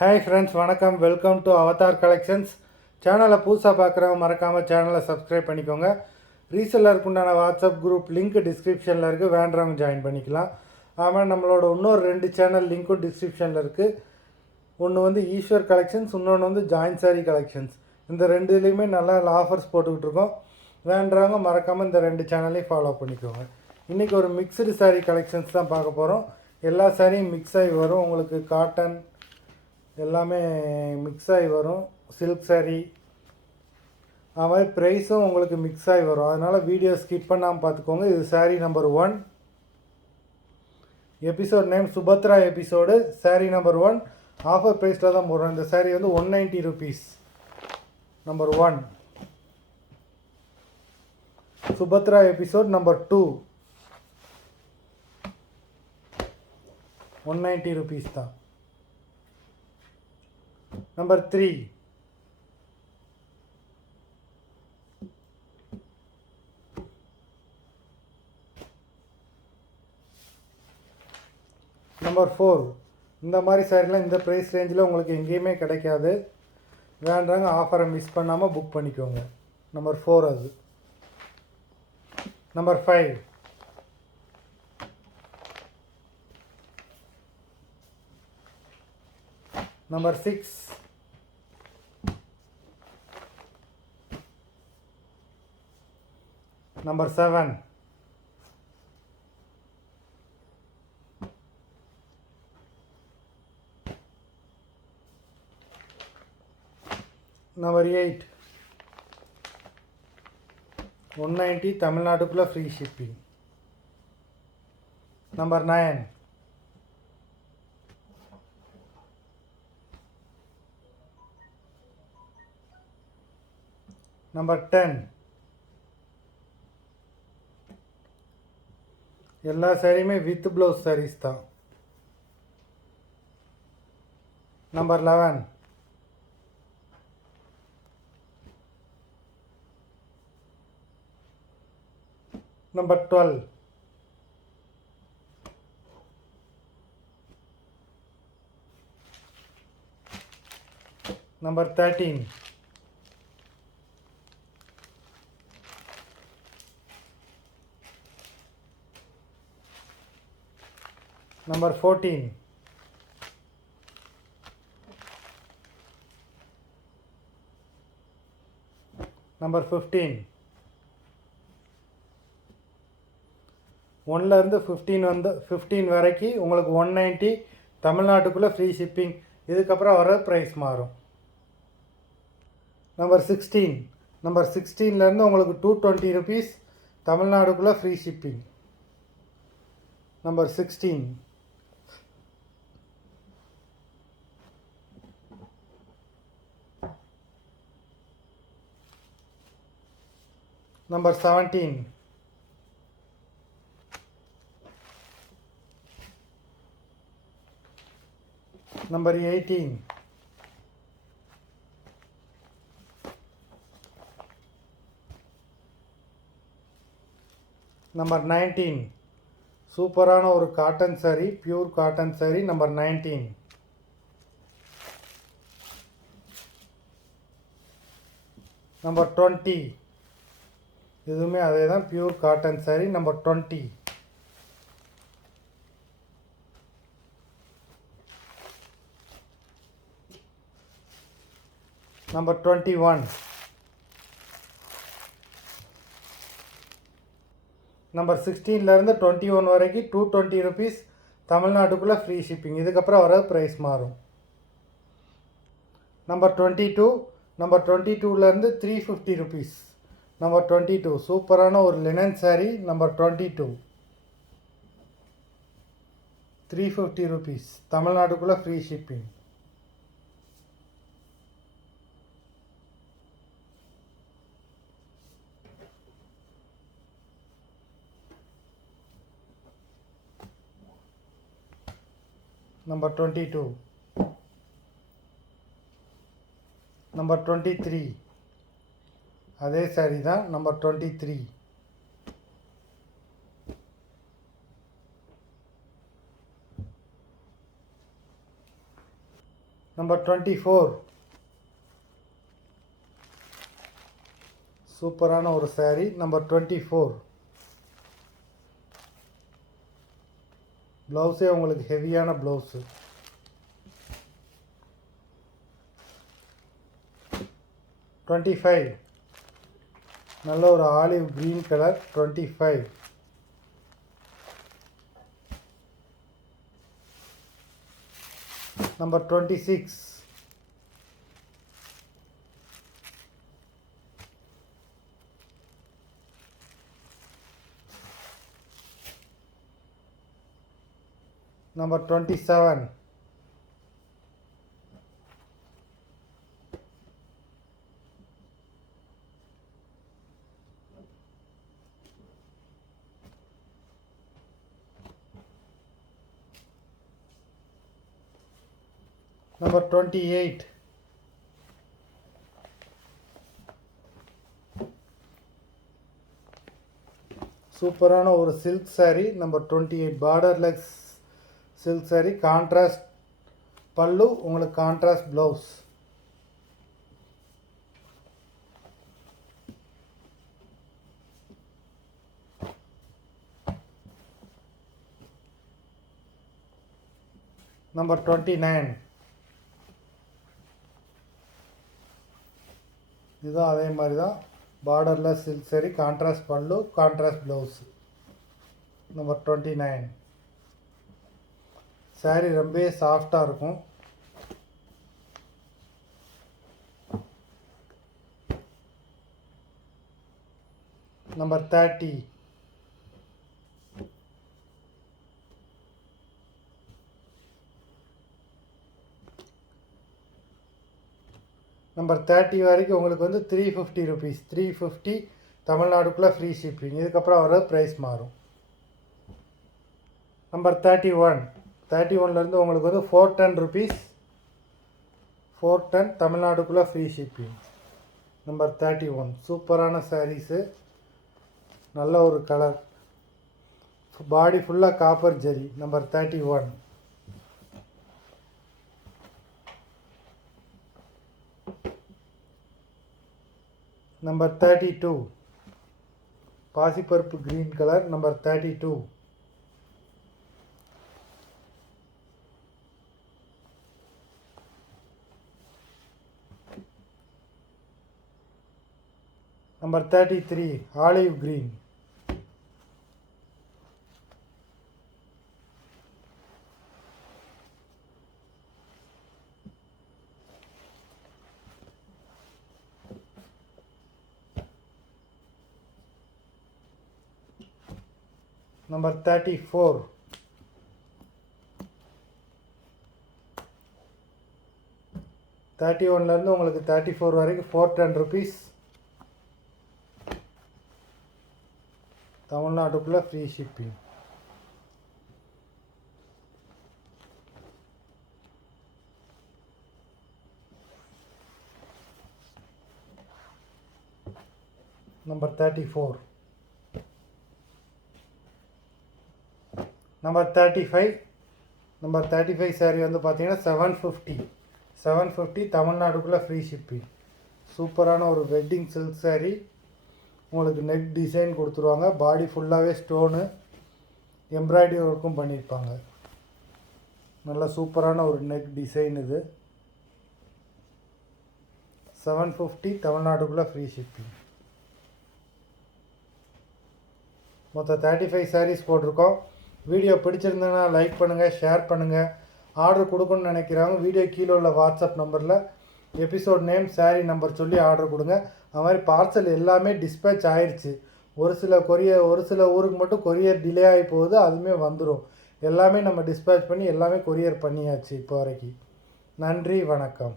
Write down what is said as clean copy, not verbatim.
Hi friends, வணக்கம். Welcome to Avatar collections. சேனலை புதுசாக பார்க்குறவங்க மறக்காமல் சேனலை சப்ஸ்கிரைப் பண்ணிக்கோங்க. ரீசெல்லருக்கு உண்டான வாட்ஸ்அப் குரூப் லிங்க் டிஸ்கிரிப்ஷனில் இருக்குது, வேண்டவங்க ஜாயின் பண்ணிக்கலாம். ஆமாம், நம்மளோட இன்னொரு 2 சேனல் லிங்க்கும் டிஸ்கிரிப்ஷனில் இருக்குது. ஒன்று வந்து ஈஸ்வர் கலெக்ஷன்ஸ், இன்னொன்று வந்து ஜாயின் சாரி கலெக்ஷன்ஸ். இந்த ரெண்டுலேயுமே நல்லா ஆஃபர்ஸ் போட்டுக்கிட்டு இருக்கோம். வேண்டவங்க மறக்காமல் இந்த 2 சேனலையும் ஃபாலோ பண்ணிக்கோங்க. இன்றைக்கி ஒரு மிக்சடு சாரீ கலெக்ஷன்ஸ் தான் பார்க்க போகிறோம். எல்லா சாரியும் மிக்ஸ் ஆகி வரும். உங்களுக்கு காட்டன் எல்லாமே மிக்ஸ் ஆகி வரும். சில்க் சாரீ அது மாதிரி ப்ரைஸும் உங்களுக்கு மிக்ஸ் ஆகி வரும். அதனால் வீடியோ ஸ்கிப் பண்ணாமல் பார்த்துக்கோங்க. இது சாரீ நம்பர் 1. எபிசோட் நேம் சுபத்ரா எபிசோடு. சாரீ நம்பர் 1 ஆஃபர் ப்ரைஸில் தான் போடுறோம். இந்த சாரீ வந்து 190 rupees. Number 1 Subhadra episode. Number 2 190 rupees தான். நம்பர் 3 நம்பர் 4 இந்த மாதிரி சாரிலாம் இந்த ப்ரைஸ் ரேஞ்சில் உங்களுக்கு எங்கேயுமே கிடைக்காது. வேண்டாங்க, ஆஃபரை மிஸ் பண்ணாமல் புக் பண்ணிக்கோங்க. நம்பர் 4 அது. நம்பர் 5 நம்பர் 6 நம்பர் 7 நம்பர் 8 190 தமிழ்நாட்டுக்குள்ளே ஃப்ரீ ஷிப்பிங். நம்பர் 9 நம்பர் 10 எல்லா சாரியுமே வித் ப்ளவுஸ் சாரீஸ் தான். நம்பர் 11 நம்பர் 12 நம்பர் 13 நம்பர் 14 நம்பர் 15 1லேருந்து 15 வரைக்கும் உங்களுக்கு 190 தமிழ்நாட்டுக்குள்ளே ஃப்ரீ ஷிப்பிங். இதுக்கப்புறம் வர ப்ரைஸ் மாறும். நம்பர் 16 நம்பர் 16லேருந்து உங்களுக்கு 220 rupees தமிழ்நாடுக்குள்ளே free shipping. Number 16 number 17 number 18 number 19 சூப்பரான ஒரு cotton sari, pure cotton sari. Number 19 number 20 இதுவுமே அதே தான், pure cotton sari. Number 20 number 21 number 16லேருந்து 21 வரைக்கும் 220 rupees தமிழ்நாட்டுக்குள்ளே ஃப்ரீ ஷிப்பிங். இதுக்கப்புறம் வர ப்ரைஸ் மாறும். நம்பர் 22 நம்பர் 22லேருந்து 350 rupees. நம்பர் 22 சூப்பரான ஒரு லினன் சாரீ. நம்பர் 22 350 rupees தமிழ்நாட்டுக்குள்ளே ஃப்ரீ ஷிப்பிங். நம்பர் 22 நம்பர் 23 அதே சாரீ தான். நம்பர் 23 23 நம்பர் 24 சூப்பரான ஒரு saree. நம்பர் 24 ப்ளவுஸே உங்களுக்கு ஹெவியான ப்ளவுஸு. 25 நல்ல ஒரு ஆலிவ் க்ரீன் கலர். 25 நம்பர் 26 நம்பர் 27 நம்பர் 28 சூப்பரான ஒரு silk saree. Number 28 borderless silk saree. Contrast பல்லு, உங்களுக்கு கான்ட்ராஸ்ட் ப்ளவுஸ். நம்பர் 29 இதுதான் அதே மாதிரி தான். பார்டர்லெஸ் சில்க் saree, கான்ட்ராஸ்ட் பல்லு, கான்ட்ராஸ்ட் ப்ளவுஸ். நம்பர் 29 saree ரொம்பவே சாஃப்டாக இருக்கும். நம்பர் 30 நம்பர் 30 வரைக்கும் உங்களுக்கு வந்து 350 ருபீஸ். 350 தமிழ்நாடுக்குள்ளே ஃப்ரீ ஷிப்பிங். இதுக்கப்புறம் வர ப்ரைஸ் மாறும். நம்பர் 31 உங்களுக்கு வந்து 410 ருபீஸ். 410 தமிழ்நாடுக்குள்ளே ஃப்ரீ ஷிப்பிங். நம்பர் 31 சூப்பரான சாரீஸு. நல்ல ஒரு கலர், பாடி ஃபுல்லாக காப்பர் ஜெரி. நம்பர் 31 நம்பர் 32 பாசிப்பருப்பு கிரீன் கலர். நம்பர் 32 நம்பர் 33 ஆலிவ் கிரீன். நம்பர் 34 31 உங்களுக்கு 34 வரைக்கும் 410 ருபீஸ். தமிழ்நாட்டுக்குள்ளே ஃப்ரீ ஷிப்பிங். நம்பர் 34 நம்பர் 35 நம்பர் 35 saree வந்து பார்த்தீங்கன்னா 750 தமிழ்நாடுக்குள்ளே ஃப்ரீ ஷிப்பிங். சூப்பரான ஒரு வெட்டிங் சில்க் saree. உங்களுக்கு நெக் டிசைன் கொடுத்துருவாங்க. பாடி ஃபுல்லாகவே ஸ்டோனு எம்ப்ராய்டரி ஒர்க்கும் பண்ணியிருப்பாங்க. நல்ல சூப்பரான ஒரு நெக் டிசைன் இது. 750 தமிழ்நாடுக்குள்ளே ஃப்ரீ ஷிப்பிங். மொத்தம் 35 sarees போட்டிருக்கோம். வீடியோ பிடிச்சிருந்ததுன்னா லைக் பண்ணுங்கள், ஷேர் பண்ணுங்கள். ஆர்டர் கொடுக்கணும்னு நினைக்கிறாங்க வீடியோ கீழே உள்ள வாட்ஸ்அப் நம்பரில் எபிசோட் நேம், saree நம்பர் சொல்லி ஆர்டர் கொடுங்க. அது மாதிரி பார்சல் எல்லாமே டிஸ்பேச் ஆயிடுச்சு. ஒரு சில ஊருக்கு மட்டும் கொரியர் டிலே ஆகி போகுது, அதுவுமே வந்துடும். எல்லாமே நம்ம டிஸ்பேச் பண்ணி எல்லாமே கொரியர் பண்ணியாச்சு இப்போ வரைக்கும். நன்றி, வணக்கம்.